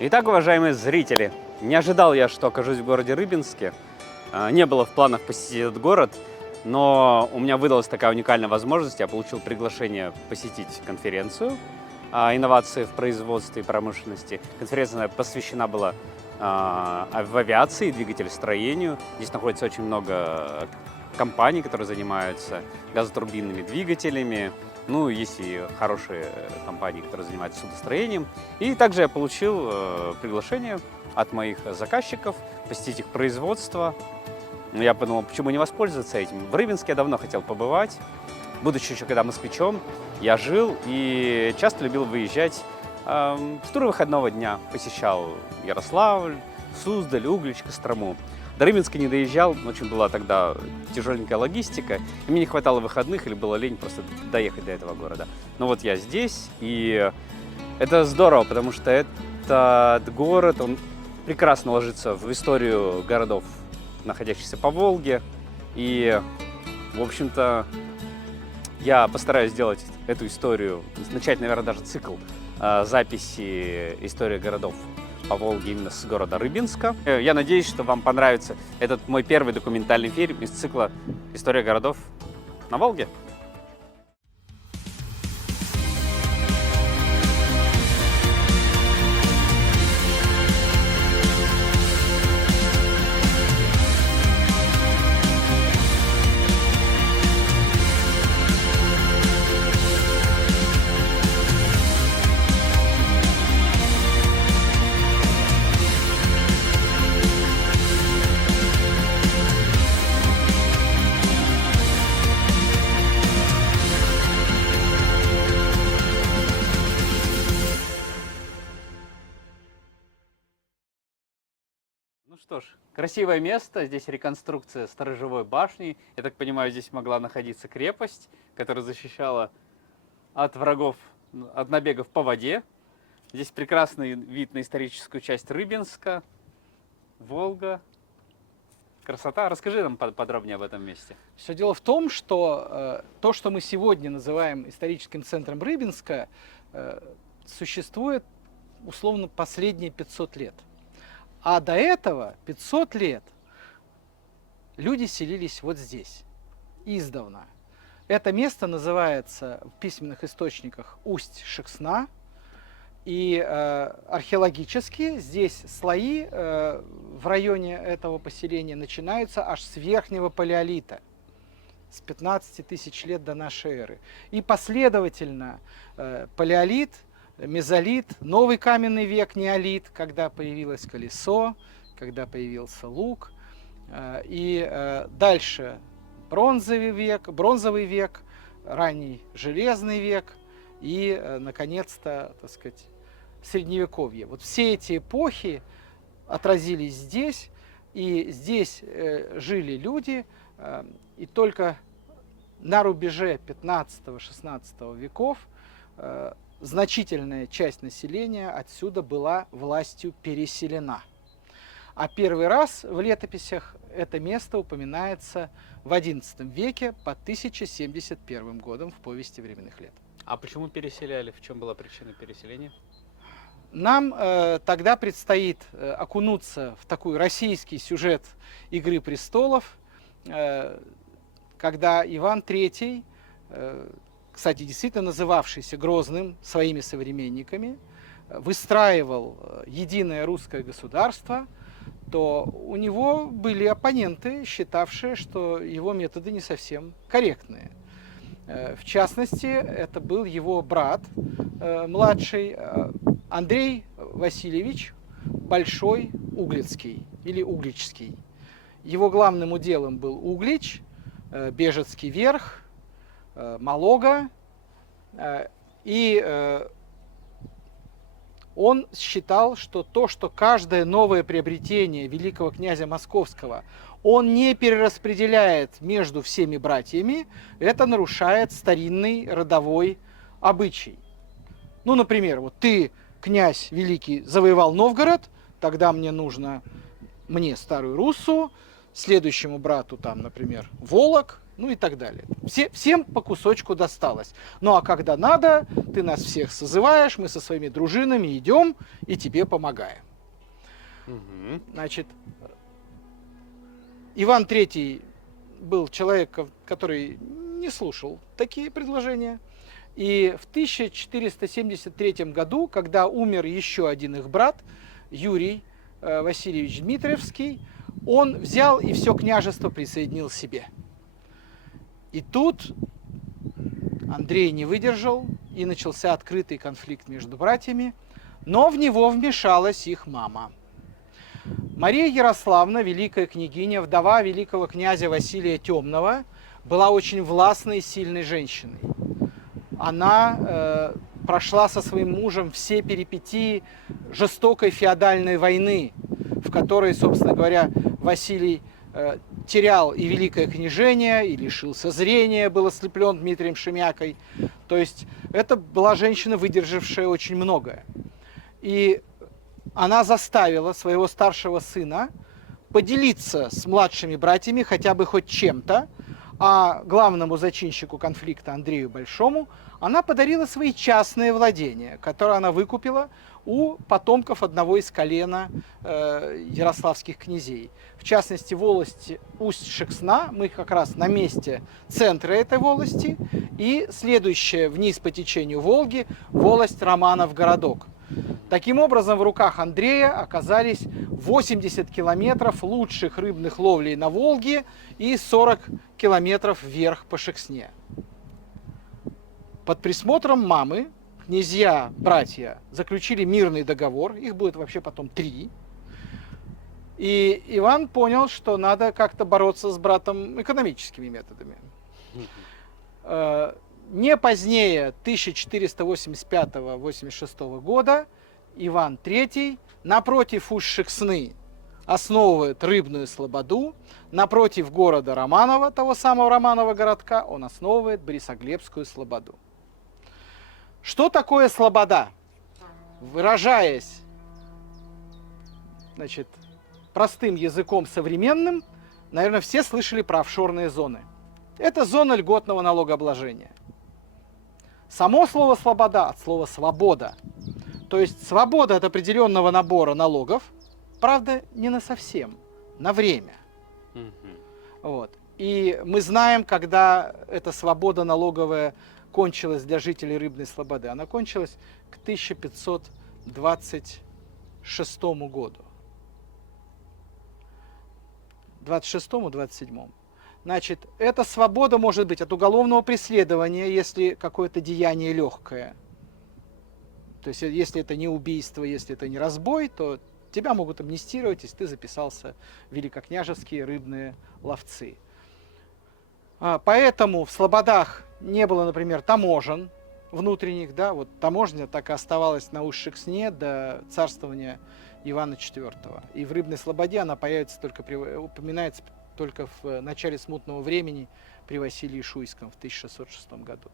Итак, уважаемые зрители, не ожидал я, что окажусь в городе Рыбинске. Не было в планах посетить этот город, но у меня выдалась такая уникальная возможность. Я получил приглашение посетить конференцию инновации в производстве и промышленности. Конференция посвящена была в авиации, двигателестроению. Здесь находится очень много компаний, которые занимаются газотурбинными двигателями. Ну, есть и хорошие компании, которые занимаются судостроением. И также я получил приглашение от моих заказчиков посетить их производство. Я подумал, почему не воспользоваться этим. В Рыбинске я давно хотел побывать. Будучи еще когда москвичом, я жил и часто любил выезжать в туры выходного дня. Посещал Ярославль, Суздаль, Углич, Кострому. До Рыбинска не доезжал, очень была тогда тяжеленькая логистика, и мне не хватало выходных или было лень просто доехать до этого города. Но вот я здесь, и это здорово, потому что этот город, он прекрасно ложится в историю городов, находящихся по Волге. И, в общем-то, я постараюсь сделать эту историю, начать, наверное, даже цикл записи истории городов по Волге именно с города Рыбинска. Я надеюсь, что вам понравится этот мой первый документальный фильм из цикла «История городов на Волге». Ну что ж, красивое место. Здесь реконструкция сторожевой башни. Я так понимаю, здесь могла находиться крепость, которая защищала от врагов, от набегов по воде. Здесь прекрасный вид на историческую часть Рыбинска, Волга. Красота. Расскажи нам подробнее об этом месте. Все дело в том, что то, что мы сегодня называем историческим центром Рыбинска, существует условно последние 500 лет. А до этого 500 лет люди селились вот здесь, издавна. Это место называется в письменных источниках Усть-Шексна. И археологически здесь слои в районе этого поселения начинаются аж с верхнего палеолита, с 15 тысяч лет до нашей эры. И последовательно палеолит, мезолит, новый каменный век, неолит, когда появилось колесо, когда появился лук. И дальше бронзовый век, ранний железный век и, наконец-то, так сказать, средневековье. Вот все эти эпохи отразились здесь, и здесь жили люди, и только на рубеже 15-16 веков значительная часть населения отсюда была властью переселена. А первый раз в летописях это место упоминается в XI веке по 1071 годом в повести временных лет. А почему переселяли? В чем была причина переселения? Нам тогда предстоит окунуться в такой российский сюжет «Игры престолов», когда Иван III, кстати, действительно называвшийся Грозным своими современниками, выстраивал единое русское государство, то у него были оппоненты, считавшие, что его методы не совсем корректные. В частности, это был его брат младший Андрей Васильевич Большой Углицкий или Угличский. Его главным уделом был Углич, Бежецкий верх, Малога, и он считал, что то, что каждое новое приобретение великого князя Московского он не перераспределяет между всеми братьями, это нарушает старинный родовой обычай. Ну, например, вот ты, князь великий, завоевал Новгород, тогда мне Старую Руссу, следующему брату, там, например, Волок, ну и так далее. Всем по кусочку досталось. Ну а когда надо, ты нас всех созываешь, мы со своими дружинами идем и тебе помогаем. Мгм. Значит, Иван III был человек, который не слушал такие предложения. И в 1473 году, когда умер еще один их брат, Юрий Васильевич Дмитриевский, он взял и все княжество присоединил себе. И тут Андрей не выдержал, и начался открытый конфликт между братьями, но в него вмешалась их мама. Мария Ярославна, великая княгиня, вдова великого князя Василия Темного, была очень властной и сильной женщиной. Она прошла со своим мужем все перипетии жестокой феодальной войны, в которой, собственно говоря, Василий терял и великое княжение, и лишился зрения, был ослеплен Дмитрием Шемякой. То есть это была женщина, выдержавшая очень многое. И она заставила своего старшего сына поделиться с младшими братьями хотя бы хоть чем-то, а главному зачинщику конфликта Андрею Большому она подарила свои частные владения, которые она выкупила у потомков одного из колена ярославских князей. В частности, волость Усть-Шексна, мы как раз на месте центра этой волости, и следующая вниз по течению Волги волость Романов-Городок. Таким образом, в руках Андрея оказались 80 километров лучших рыбных ловлей на Волге и 40 километров вверх по Шексне. Под присмотром мамы князья, братья заключили мирный договор, их будет вообще потом 3. И Иван понял, что надо как-то бороться с братом экономическими методами. Не позднее 1485-86 года Иван III напротив Усть-Шексны основывает рыбную слободу, напротив города Романова, того самого Романова городка, он основывает Борисоглебскую слободу. Что такое слобода? Выражаясь, значит, простым языком современным, наверное, все слышали про офшорные зоны. Это зона льготного налогообложения. Само слово «слобода» от слова «свобода». То есть свобода от определенного набора налогов, правда, не на совсем, на время. Вот. И мы знаем, когда эта свобода налоговая кончилась для жителей Рыбной Слободы. Она кончилась к 1526 году. 26-27. Значит, эта свобода может быть от уголовного преследования, если какое-то деяние легкое. То есть, если это не убийство, если это не разбой, то тебя могут амнистировать, если ты записался в великокняжеские рыбные ловцы. Поэтому в слободах не было, например, таможен внутренних, да, вот таможня так и оставалась на Усть-Шексне до царствования Ивана IV. И в Рыбной Слободе она упоминается только в начале смутного времени при Василии Шуйском в 1606 году.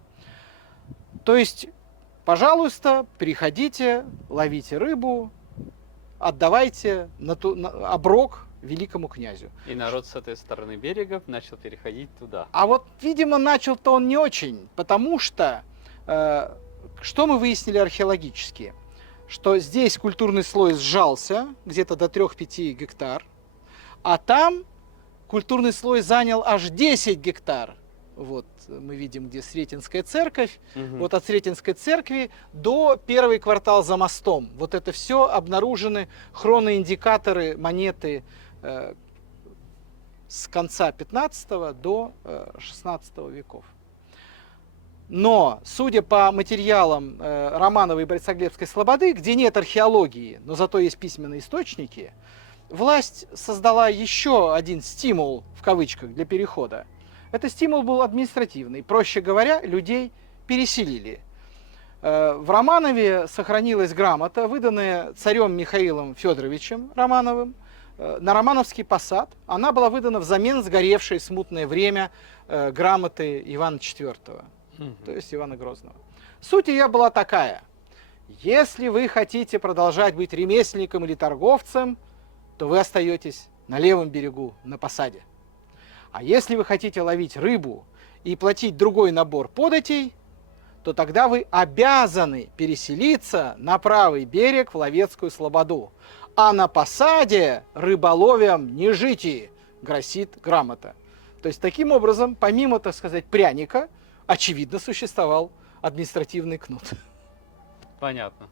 То есть, пожалуйста, приходите, ловите рыбу, отдавайте на оброк великому князю. И народ с этой стороны берега начал переходить туда. А вот, видимо, начал-то он не очень, потому что, что мы выяснили археологически? Что здесь культурный слой сжался где-то до 3-5 гектар, а там культурный слой занял аж 10 гектар. Вот мы видим, где Сретенская церковь. Вот от Сретенской церкви до первый квартал за мостом. Вот это все обнаружены хроноиндикаторы монеты с конца 15 до 16 веков. Но, судя по материалам Романовой и Борисоглебской слободы, где нет археологии, но зато есть письменные источники, власть создала еще один стимул, в кавычках, для перехода. Этот стимул был административный. Проще говоря, людей переселили. В Романове сохранилась грамота, выданная царем Михаилом Федоровичем Романовым на Романовский посад. Она была выдана взамен сгоревшей в смутное время грамоты Ивана IV, то есть Ивана Грозного. Суть ее была такая. Если вы хотите продолжать быть ремесленником или торговцем, то вы остаетесь на левом берегу, на посаде. А если вы хотите ловить рыбу и платить другой набор податей, то тогда вы обязаны переселиться на правый берег в Ловецкую слободу. А на посаде рыболовием не жите, гласит грамота. То есть таким образом, помимо, так сказать, пряника, очевидно существовал административный кнут. Понятно.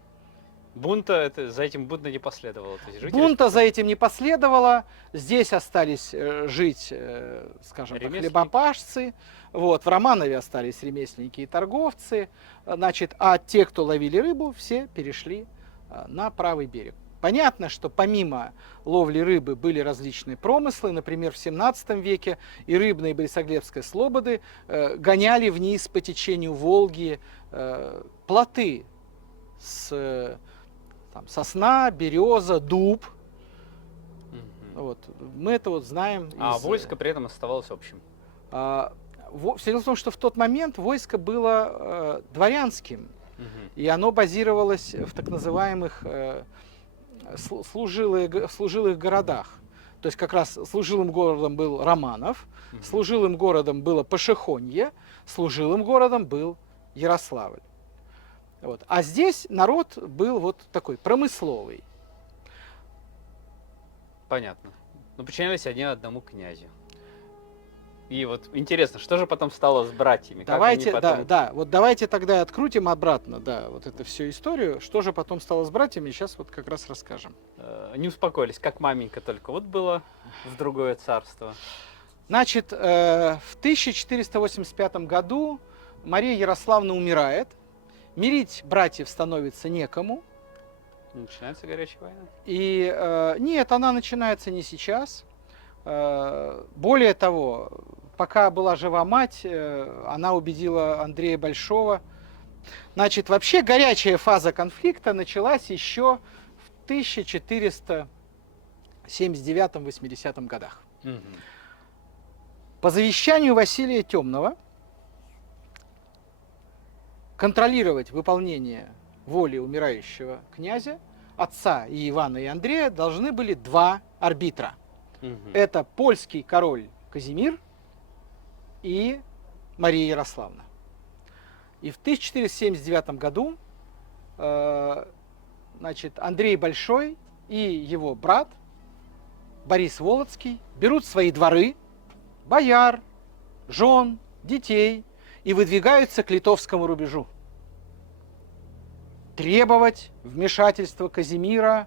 Бунта, за этим бунта не последовало. То есть жители Бунта за этим не последовало. Здесь остались жить, скажем так, ремесленники. хлебопашцы. Вот, в Романове остались ремесленники и торговцы. Значит, а те, кто ловили рыбу, все перешли на правый берег. Понятно, что помимо ловли рыбы были различные промыслы. Например, в 17 веке и Рыбной, и Борисоглебской слободы гоняли вниз по течению Волги плоты с сосна, береза, дуб. Вот. Мы это вот знаем. А войско при этом оставалось общим. Дело в том, что в тот момент войско было дворянским, и оно базировалось в так называемых служилых городах. То есть как раз служилым городом был Романов, служилым городом было Пашихонье, служилым городом был Ярославль. Вот. А здесь народ был вот такой промысловый. Понятно. Ну, подчинялись они одному князю. И вот интересно, что же потом стало с братьями? Давайте, как они потом... вот давайте тогда открутим обратно, вот эту всю историю. Что же потом стало с братьями, сейчас вот как раз расскажем. Не успокоились, как маменька только вот было в другое царство. Значит, в 1485 году Мария Ярославна умирает. Мирить братьев становится некому. Начинается горячая война? И нет, она начинается не сейчас. Более того, пока была жива мать, она убедила Андрея Большого. Значит, вообще горячая фаза конфликта началась еще в 1479-80 годах. По завещанию Василия Темного контролировать выполнение воли умирающего князя, отца и Ивана и Андрея, должны были два арбитра. Это польский король Казимир и Мария Ярославна. И в 1479 году значит, Андрей Большой и его брат Борис Волоцкий берут свои дворы, бояр, жен, детей и выдвигаются к литовскому рубежу. Требовать вмешательства Казимира,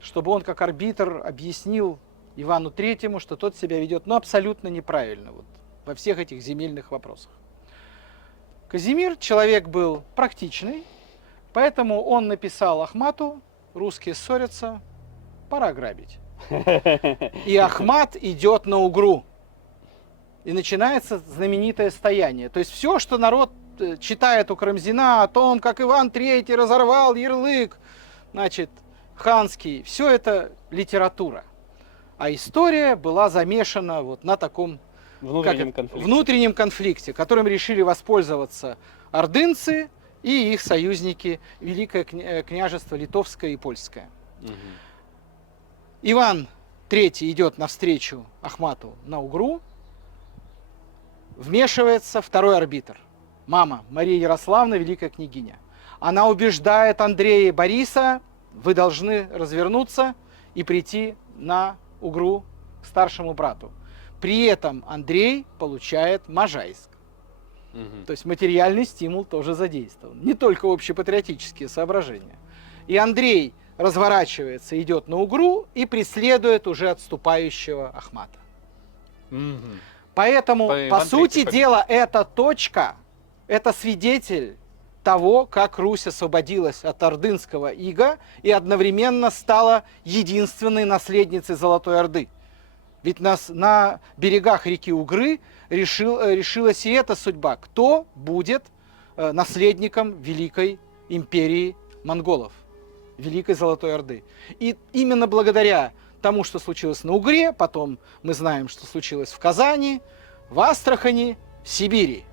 чтобы он как арбитр объяснил Ивану Третьему, что тот себя ведет абсолютно неправильно вот, во всех этих земельных вопросах. Казимир человек был практичный, поэтому он написал Ахмату: русские ссорятся, пора грабить. И Ахмат идет на Угру. И начинается знаменитое стояние. То есть все, что народ читает у Карамзина о том, как Иван III разорвал ярлык, значит, ханский, все это литература. А история была замешана вот на таком внутреннем конфликте, которым решили воспользоваться ордынцы и их союзники, Великое княжество Литовское и Польское. Иван III идет навстречу Ахмату на Угру, вмешивается второй арбитр, мама Мария Ярославна, великая княгиня. Она убеждает Андрея и Бориса: вы должны развернуться и прийти на Угру к старшему брату. При этом Андрей получает Можайск. То есть материальный стимул тоже задействован. Не только общепатриотические соображения. И Андрей разворачивается, идет на Угру и преследует уже отступающего Ахмата. Поэтому, по сути дела, эта точка, это свидетель того, как Русь освободилась от ордынского ига и одновременно стала единственной наследницей Золотой Орды. Ведь на берегах реки Угры решилась и эта судьба. Кто будет наследником Великой империи монголов, Великой Золотой Орды. И именно благодаря тому, что случилось на Угре, потом мы знаем, что случилось в Казани, в Астрахани, в Сибири.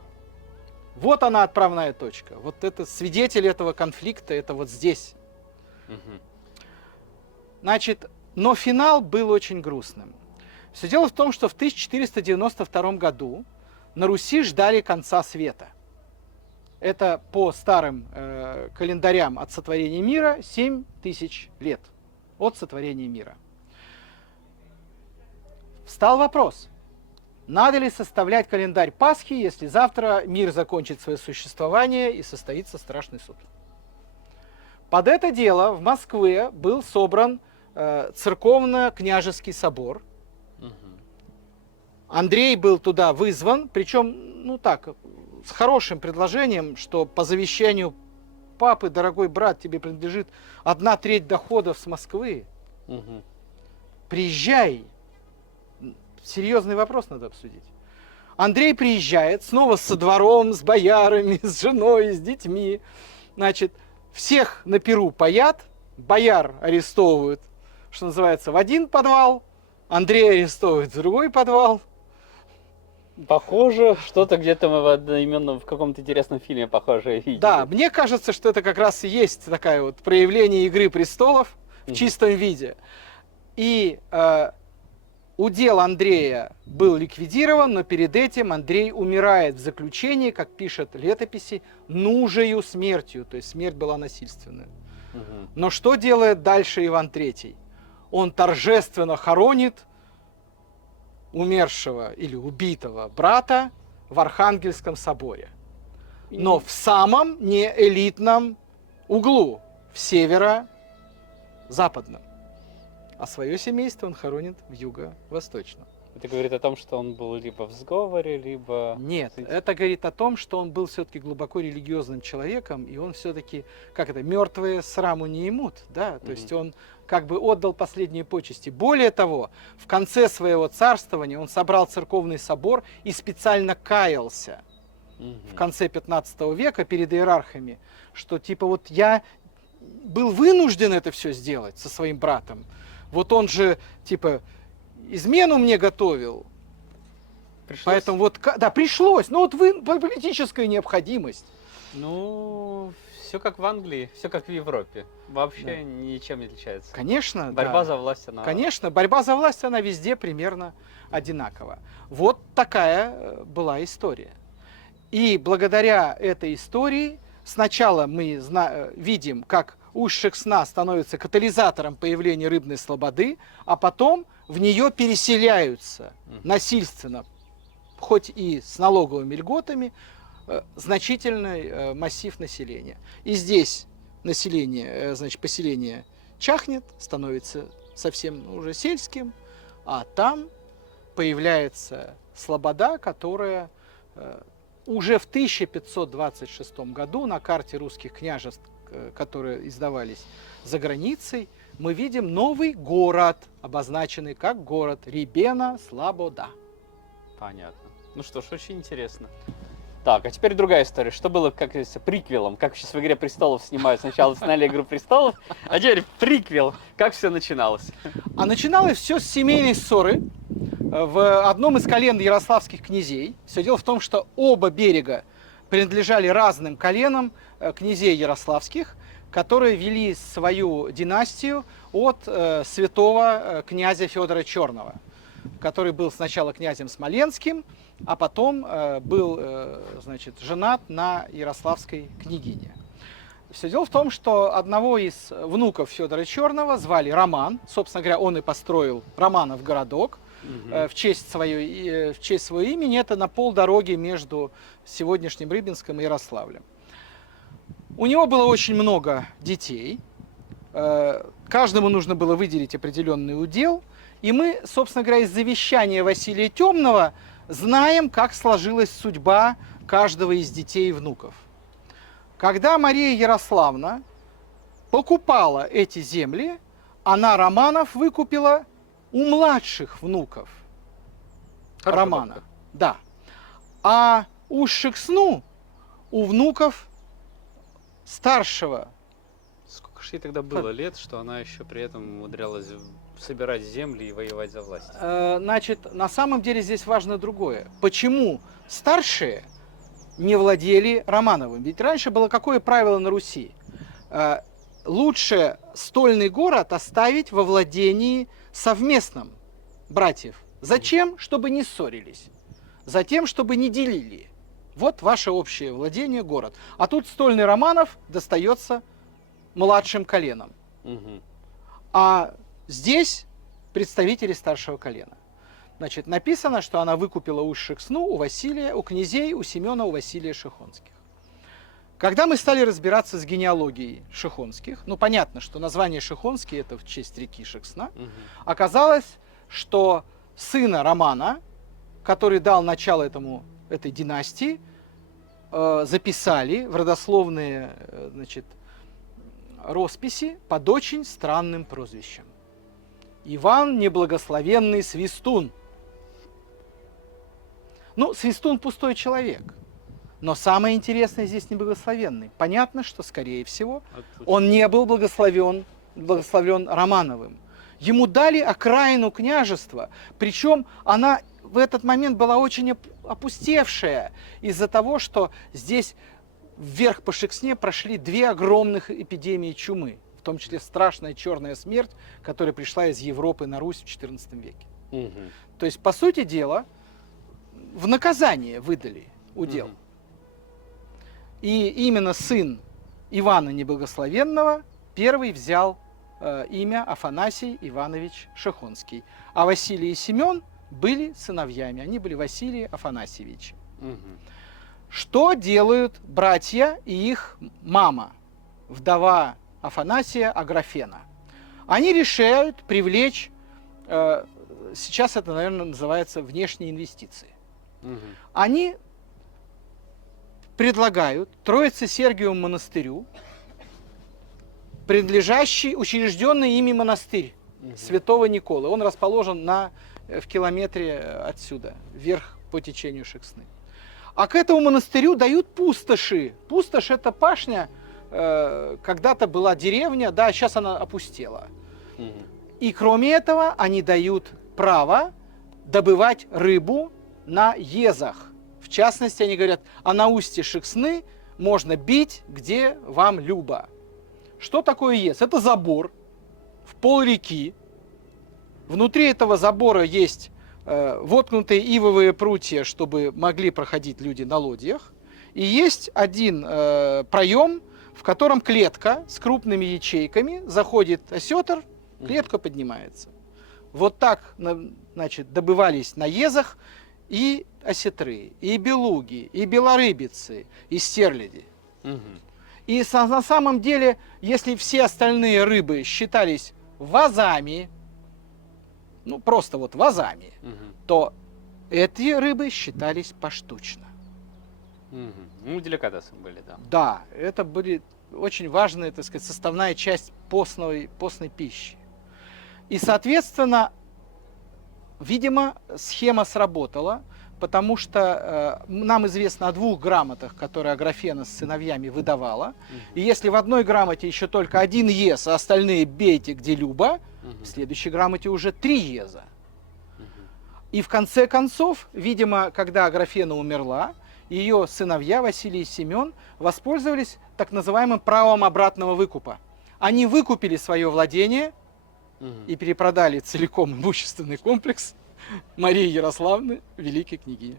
Вот она, отправная точка. Вот это свидетель этого конфликта, это вот здесь. Значит, но финал был очень грустным. Все дело в том, что в 1492 году на Руси ждали конца света. Это по старым календарям от сотворения мира 7000 лет от сотворения мира. Встал вопрос, надо ли составлять календарь Пасхи, если завтра мир закончит свое существование и состоится страшный суд. Под это дело в Москве был собран церковно-княжеский собор. Андрей был туда вызван, причем, ну так, с хорошим предложением, что по завещанию папы, дорогой брат, тебе принадлежит 1/3 доходов с Москвы. Приезжай. Серьезный вопрос надо обсудить. Андрей приезжает, снова со двором, с боярами, с женой, с детьми. Значит, всех на пиру паят, бояр арестовывают, что называется, в один подвал, Андрея арестовывают в другой подвал. Похоже, что-то где-то мы именно в каком-то интересном фильме похожее видели. Да, мне кажется, что это как раз и есть такое вот проявление «Игры престолов» в чистом виде. И удел Андрея был ликвидирован, но перед этим Андрей умирает в заключении, как пишет летописи, нужею смертью, то есть смерть была насильственная. Но что делает дальше Иван III? Он торжественно хоронит умершего или убитого брата в Архангельском соборе. Но в самом неэлитном углу, в северо-западном. А свое семейство он хоронит в юго-восточном. Это говорит о том, что он был либо в сговоре, либо... Нет, это говорит о том, что он был все-таки глубоко религиозным человеком, и он все-таки, как это, мертвые сраму не имут, да, то есть он как бы отдал последние почести. Более того, в конце своего царствования он собрал церковный собор и специально каялся в конце 15 века перед иерархами, что типа вот я был вынужден это все сделать со своим братом. Вот он же типа измену мне готовил. Пришлось. Поэтому вот, да, пришлось. Ну вот политическая необходимость. Ну, все как в Англии, все как в Европе. Вообще ничем не отличается. Конечно, борьба за власть, она... Конечно, борьба за власть, она везде примерно одинакова. Вот такая была история. И благодаря этой истории сначала мы видим, как Усть-Шексна становится катализатором появления рыбной слободы, а потом в нее переселяются насильственно, хоть и с налоговыми льготами, значительный массив населения. И здесь население, значит, поселение чахнет, становится совсем уже сельским, а там появляется слобода, которая уже в 1526 году на карте русских княжеств, которые издавались за границей, мы видим новый город, обозначенный как город Рибена-Слобода. Понятно. Ну что ж, очень интересно. Так, а теперь другая история. Что было, как говорится, приквелом? Как сейчас в «Игре престолов» снимают? Сначала сняли «Игру престолов», а теперь приквел. Как все начиналось? А начиналось все с семейной ссоры в одном из колен ярославских князей. Все дело в том, что оба берега принадлежали разным коленам князей ярославских, которые вели свою династию от святого князя Федора Черного, который был сначала князем Смоленским, а потом был, значит, женат на ярославской княгине. Все дело в том, что одного из внуков Федора Черного звали Роман. Собственно говоря, он и построил Романов городок в честь своего имени. Это на полдороги между сегодняшним Рыбинском и Ярославлем. У него было очень много детей. Каждому нужно было выделить определенный удел. И мы, собственно говоря, из завещания Василия Темного знаем, как сложилась судьба каждого из детей и внуков. Когда Мария Ярославна покупала эти земли, она Романов выкупила у младших внуков Романа. Да. А Усть-Шексну у внуков старшего. Сколько же ей тогда было лет, что она еще при этом умудрялась собирать земли и воевать за власть? Значит, на самом деле здесь важно другое. Почему старшие не владели Романовым? Ведь раньше было какое правило на Руси? Лучше стольный город оставить во владении совместном братьев Зачем? Чтобы не ссорились. Затем, чтобы не делили. Вот ваше общее владение, город. А тут стольный Романов достается младшим коленам. Мгм. А здесь представители старшего колена. Значит, написано, что она выкупила Усть-Шексну у Василия, у князей, у Семена, у Василия Шихонских. Когда мы стали разбираться с генеалогией Шихонских, ну понятно, что название Шихонский это в честь реки Шексна, Мгм. оказалось, что сына Романа, который дал начало этой династии, записали в родословные значит, росписи под очень странным прозвищем. Иван Неблагословенный Свистун. Ну, Свистун пустой человек. Но самое интересное здесь неблагословенный. Понятно, что, скорее всего, он не был благословен Романовым. Ему дали окраину княжества, причем она в этот момент была очень опустевшая из-за того, что здесь вверх по Шексне прошли две огромных эпидемии чумы, в том числе страшная черная смерть, которая пришла из Европы на Русь в XIV веке. Мгм. То есть, по сути дела, в наказание выдали удел. Мгм. И именно сын Ивана Неблагословенного первый взял имя Афанасий Иванович Шихонский. А Василий и Семен были сыновьями. Они были Василий Афанасьевич. Мгм. Что делают братья и их мама, вдова Афанасия Аграфена? Они решают привлечь, сейчас это, наверное, называется внешние инвестиции. Мгм. Они предлагают Троице-Сергиевому монастырю, принадлежащий, учрежденный ими монастырь Святого Николы. Он расположен в километре отсюда, вверх по течению Шексны. А к этому монастырю дают пустоши. Пустошь – это пашня, когда-то была деревня, да, сейчас она опустела. Мгм. И кроме этого они дают право добывать рыбу на езах. В частности, они говорят, а на устье Шексны можно бить, где вам любо. Что такое ез? Это забор в пол реки. Внутри этого забора есть воткнутые ивовые прутья, чтобы могли проходить люди на лодьях. И есть один проем, в котором клетка с крупными ячейками, заходит осетр, клетка поднимается. Вот так, значит, добывались на езах и осетры, и белуги, и белорыбицы, и стерляди. Мгм. И на самом деле, если все остальные рыбы считались вазами, ну просто вот вазами, Мгм. то эти рыбы считались поштучно. Мгм. Ну, деликатесы были, да. Да, это были очень важная, так сказать, составная часть постной пищи. И, соответственно, видимо, схема сработала, потому что нам известно о 2 грамотах, которые Аграфена с сыновьями выдавала. И если в одной грамоте еще только 1 ез, а остальные бейте где любо, в следующей грамоте уже 3 еза. И в конце концов, видимо, когда Аграфена умерла, ее сыновья Василий и Семен воспользовались так называемым правом обратного выкупа. Они выкупили свое владение Мгм. и перепродали целиком имущественный комплекс Марии Ярославны, великой княгини.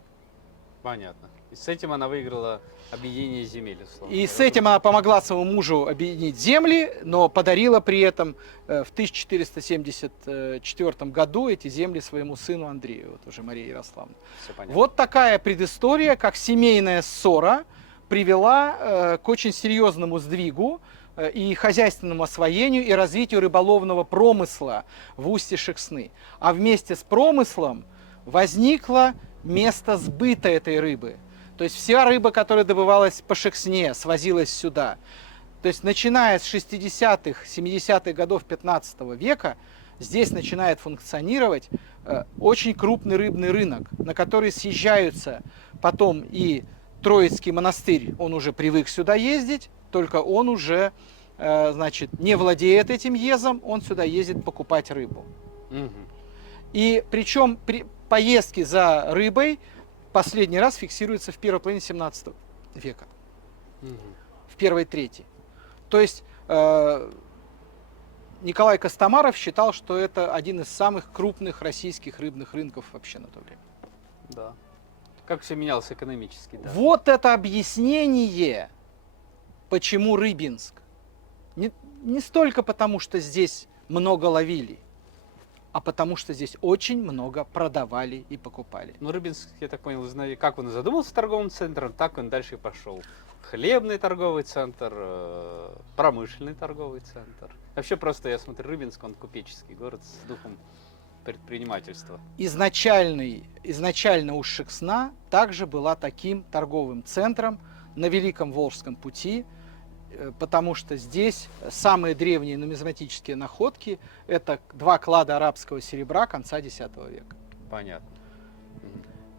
Понятно. И с этим она выиграла объединение земель, условно. И с этим она помогла своему мужу объединить земли, но подарила при этом в 1474 году эти земли своему сыну Андрею, вот уже Мария Ярославна. Всё понятно. Вот такая предыстория, как семейная ссора привела к очень серьезному сдвигу и хозяйственному освоению и развитию рыболовного промысла в устье Шексны. А вместе с промыслом возникло место сбыта этой рыбы. То есть вся рыба, которая добывалась по Шексне, свозилась сюда. То есть начиная с 60-х, 70-х годов 15 века здесь начинает функционировать очень крупный рыбный рынок, на который съезжаются потом и Троицкий монастырь, он уже привык сюда ездить, только он уже, значит, не владеет этим езом, он сюда ездит покупать рыбу. Мгм. И причем поездки за рыбой последний раз фиксируются в первой половине 17 века, Мгм. в первой трети. То есть Николай Костомаров считал, что это один из самых крупных российских рыбных рынков вообще на то время. Да. Как все менялось экономически, да. Вот это объяснение, почему Рыбинск. Не столько потому, что здесь много ловили, а потому что здесь очень много продавали и покупали. Ну, Рыбинск, я так понял, как он и задумался торговым центром, так он дальше и пошел. Хлебный торговый центр, промышленный торговый центр. Вообще просто, я смотрю, Рыбинск, он купеческий город с духом предпринимательства. Изначально Усть-Шексна также была таким торговым центром на Великом Волжском пути, потому что здесь самые древние нумизматические находки – это 2 клада арабского серебра конца X века. Понятно.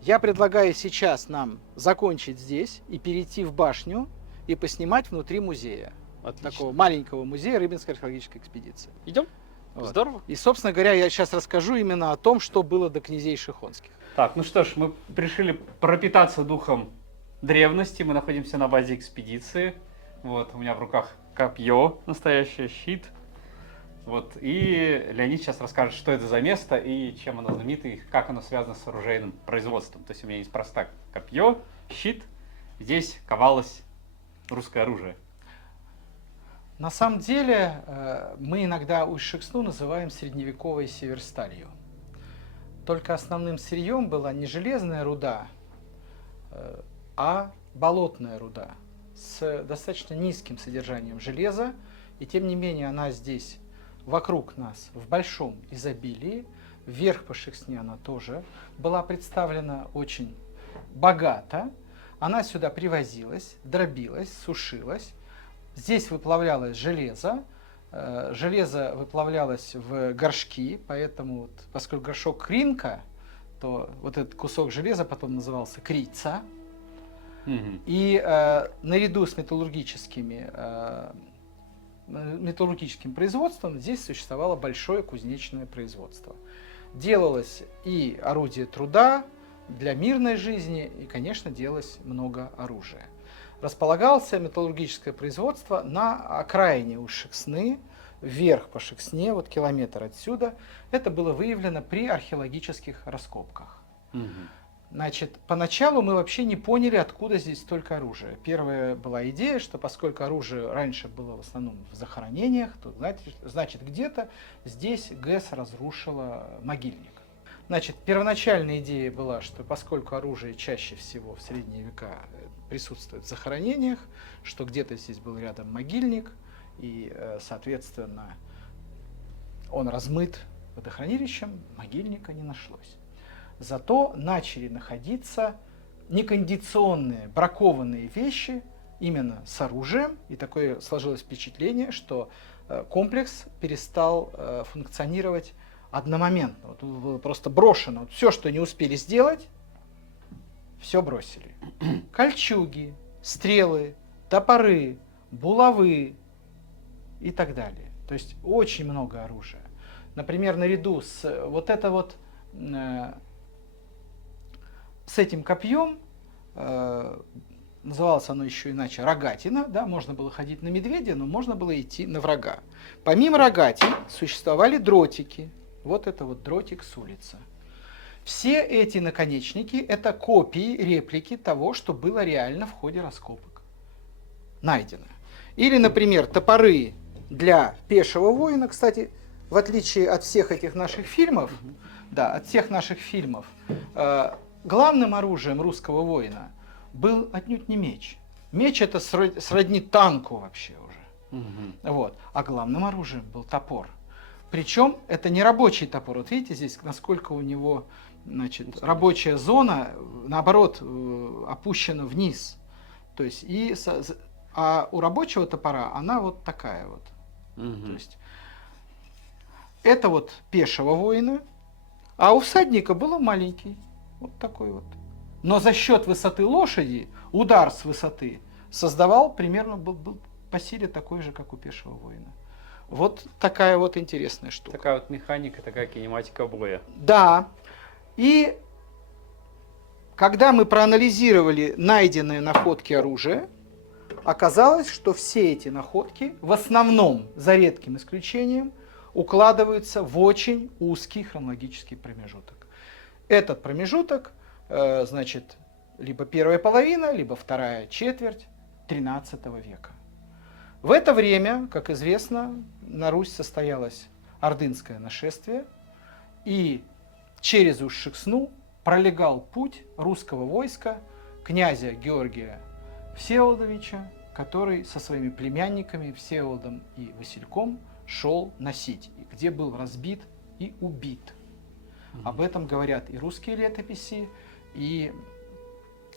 Я предлагаю сейчас нам закончить здесь и перейти в башню и поснимать внутри музея. Отлично. Такого маленького музея Рыбинской археологической экспедиции. Идем? Вот. Здорово. И, собственно говоря, я сейчас расскажу именно о том, что было до князей Шихонских. Так, ну что ж, мы решили пропитаться духом древности. Мы находимся на базе экспедиции. Вот, у меня в руках копье, настоящий щит. Вот, и Леонид сейчас расскажет, что это за место и чем оно знаменито, и как оно связано с оружейным производством. То есть у меня есть просто копье, щит, здесь ковалось русское оружие. На самом деле мы иногда Усть-Шексну называем средневековой Северсталью. Только основным сырьем была не железная руда, а болотная руда с достаточно низким содержанием железа. И тем не менее она здесь вокруг нас в большом изобилии. Вверх по Шексне она тоже была представлена очень богато. Она сюда привозилась, дробилась, сушилась. Здесь выплавлялось железо. Железо выплавлялось в горшки, поэтому, вот, поскольку горшок кринка, то вот этот кусок железа потом назывался крица. И наряду с металлургическим производством здесь существовало большое кузнечное производство. Делалось и орудие труда для мирной жизни, и, конечно, делалось много оружия. Располагалось металлургическое производство на окраине Усть-Шексны, вверх по Шексне, вот километр отсюда. Это было выявлено при археологических раскопках. Значит, поначалу мы вообще не поняли, откуда здесь столько оружия. Первая была идея, что поскольку оружие раньше было в основном в захоронениях, то значит где-то здесь ГЭС разрушила могильник. Значит, первоначальная идея была, что поскольку оружие чаще всего в средние века присутствует в захоронениях, что где-то здесь был рядом могильник, и, соответственно, он размыт водохранилищем, могильника не нашлось. Зато начали находиться некондиционные, бракованные вещи именно с оружием, и такое сложилось впечатление, что комплекс перестал функционировать одномоментно. Вот было просто брошено. Вот все, что не успели сделать, все бросили. Кольчуги, стрелы, топоры, булавы и так далее. То есть очень много оружия. Например, наряду с вот это вот с этим копьем, называлось оно еще иначе рогатина, да, можно было ходить на медведя, но можно было идти на врага. Помимо рогатин существовали дротики. Вот это вот дротик с улицы. Все эти наконечники – это копии, реплики того, что было реально в ходе раскопок найдено. Или, например, топоры для пешего воина, кстати, в отличие от всех этих наших фильмов, главным оружием русского воина был отнюдь не меч. Меч – это сродни танку вообще уже. Вот. А главным оружием был топор. Причем это не рабочий топор. Вот видите здесь, насколько у него, значит, рабочая зона, наоборот, опущена вниз. То есть, а у рабочего топора она вот такая вот. То есть, это вот пешего воина, а у всадника было маленький. Вот такой вот. Но за счет высоты лошади, удар с высоты создавал примерно, был по силе такой же, как у пешего воина. Вот такая вот интересная штука. Такая вот механика, такая кинематика боя. Да. И когда мы проанализировали найденные находки оружия, оказалось, что все эти находки, в основном, за редким исключением, укладываются в очень узкий хронологический промежуток. Этот промежуток, значит, либо первая половина, либо вторая четверть XIII века. В это время, как известно, на Русь состоялось ордынское нашествие, и через Уж-Шексну пролегал путь русского войска князя Георгия Всеволодовича, который со своими племянниками Всеволодом и Васильком шел на Сить, где был разбит и убит. Об этом говорят и русские летописи, и,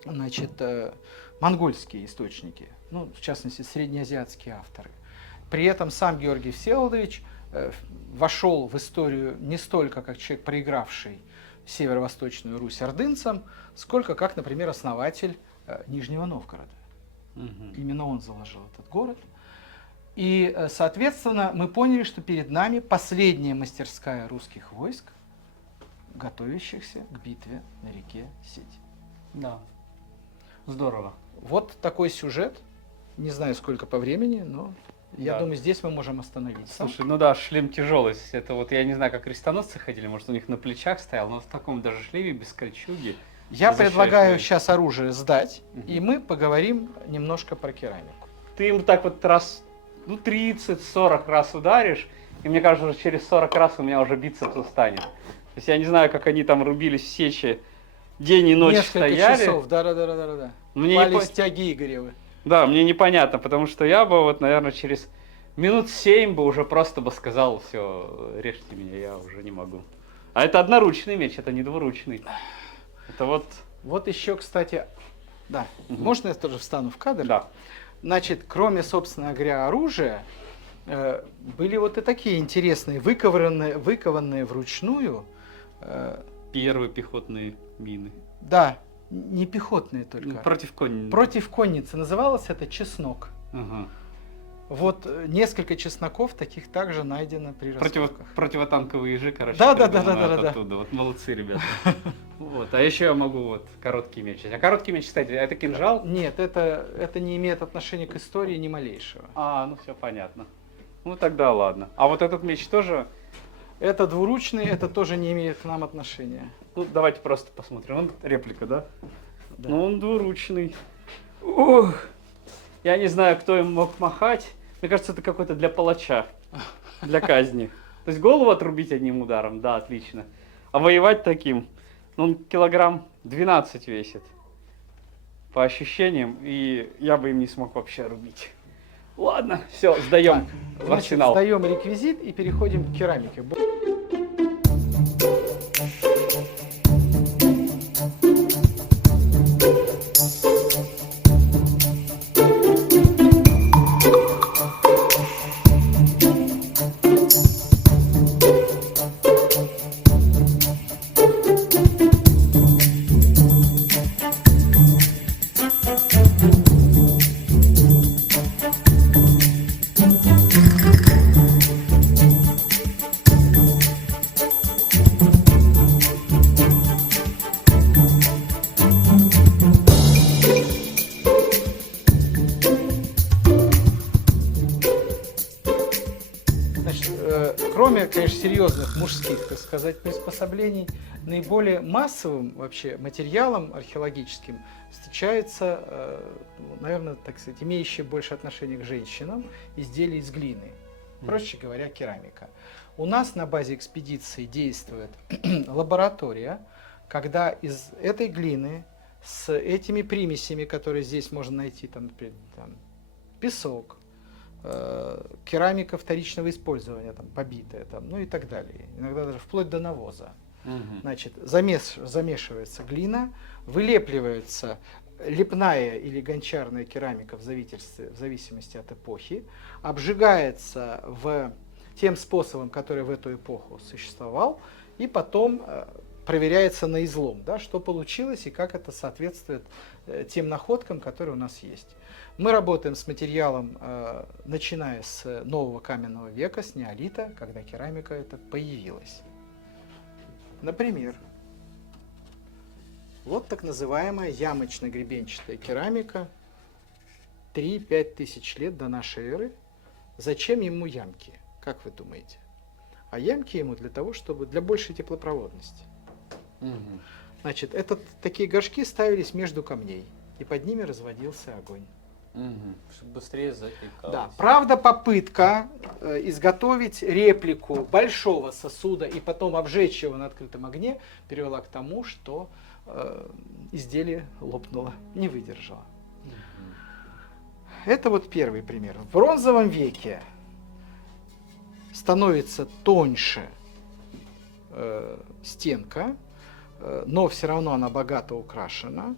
значит, монгольские источники, ну, в частности, среднеазиатские авторы. При этом сам Георгий Всеволодович вошел в историю не столько как человек, проигравший северо-восточную Русь ордынцам, сколько как, например, основатель Нижнего Новгорода. Именно он заложил этот город. И, соответственно, мы поняли, что перед нами последняя мастерская русских войск, готовящихся к битве на реке Сеть. Да. Здорово. Вот такой сюжет. Не знаю, сколько по времени, но я Да. думаю, здесь мы можем остановиться. Слушай, ну да, шлем тяжелый. Это вот, я не знаю, как крестоносцы ходили, может, у них на плечах стоял, но в таком даже шлеме, без кольчуги. Я защищает предлагаю людей. сейчас оружие сдать, Мгм. и мы поговорим немножко про керамику. Ты им так вот раз, ну, 30-40 раз ударишь, и мне кажется, что через 40 раз у меня уже бицепс устанет. То есть я не знаю, как они там рубились в сече, день и ночь Несколько стояли. часов, да. Мне Пали не по- стяги Игоревы. Да, мне непонятно, потому что я бы вот, наверное, через минут 7 бы уже просто бы сказал, все, режьте меня, я уже не могу. А это одноручный меч, это не двуручный. Это вот, Вот еще, кстати, да, Мгм. можно я тоже встану в кадр? да. Значит, кроме, собственно говоря, оружия, были вот и такие интересные, выкованные вручную, Первые пехотные мины. да, не пехотные только, Против конницы. против конницы. Называлось это чеснок. Ага. Вот несколько чесноков таких также найдено при раскопках. Противотанковые ежи, короче. Да. Оттуда. Вот молодцы, ребята. Вот. А еще я могу вот короткий меч. А короткий меч, кстати, это кинжал? Нет, это не имеет отношения к истории ни малейшего. А, ну все понятно. Ну тогда ладно. А вот этот меч тоже. Это двуручный, это тоже не имеет к нам отношения. Ну давайте просто посмотрим. Он реплика, да? Да. Ну он двуручный. Ух! Я не знаю, кто им мог махать. Мне кажется, это какой-то для палача. Для казни. То есть голову отрубить одним ударом, да, отлично. А воевать таким, ну он килограмм 12 весит. По ощущениям, и я бы им не смог вообще рубить. Ладно, все, сдаем в Значит, арсенал. сдаем реквизит и переходим к керамике. Значит, кроме, конечно, серьезных мужских, так сказать, приспособлений, наиболее массовым вообще материалом археологическим встречается, наверное, так сказать, имеющее больше отношения к женщинам, изделия из глины. Проще говоря, керамика. У нас на базе экспедиции действует лаборатория, когда из этой глины с этими примесями, которые здесь можно найти, там, например, там, песок, керамика вторичного использования, там, побитая, там, ну и так далее. Иногда даже вплоть до навоза. Мгм. Значит, замешивается глина, вылепливается лепная или гончарная керамика в зависимости от эпохи, обжигается тем способом, который в эту эпоху существовал, и потом проверяется на излом, да, что получилось и как это соответствует тем находкам, которые у нас есть. Мы работаем с материалом, начиная с нового каменного века, с неолита, когда керамика эта появилась. Например, вот так называемая ямочно-гребенчатая керамика 3-5 тысяч лет до нашей эры. Зачем ему ямки, как вы думаете? а ямки ему для того, чтобы для большей теплопроводности. Мгм. Значит, такие горшки ставились между камней, и под ними разводился огонь. Мгм. Чтобы быстрее запекалось. Да, правда, попытка изготовить реплику большого сосуда и потом обжечь его на открытом огне привела к тому, что изделие лопнуло, не выдержало. Мгм. Это вот первый пример. В бронзовом веке становится тоньше стенка, но все равно она богато украшена.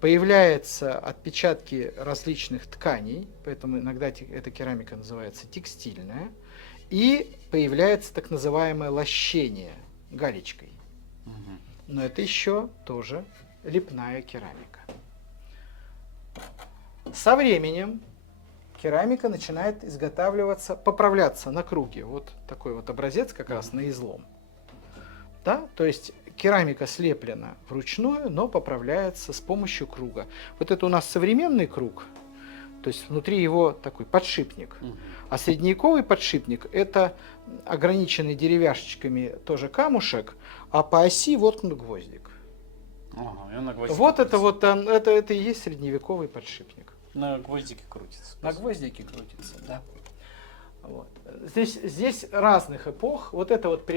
Появляются отпечатки различных тканей, поэтому иногда эта керамика называется текстильная. И появляется так называемое лощение галечкой. Мгм. Но это еще тоже лепная керамика. Со временем керамика начинает изготавливаться, поправляться на круге. Вот такой вот образец как раз на излом. Да? То есть керамика слеплена вручную, но поправляется с помощью круга. Вот это у нас современный круг, то есть внутри его такой подшипник. Мгм. А средневековый подшипник – это ограниченный деревяшечками тоже камушек, а по оси воткнут гвоздик. Ага, и он на гвоздике Вот это крутится. вот это и есть средневековый подшипник. На гвоздике крутится. На гвоздике крутится, да. Вот. Здесь разных эпох. Вот это вот,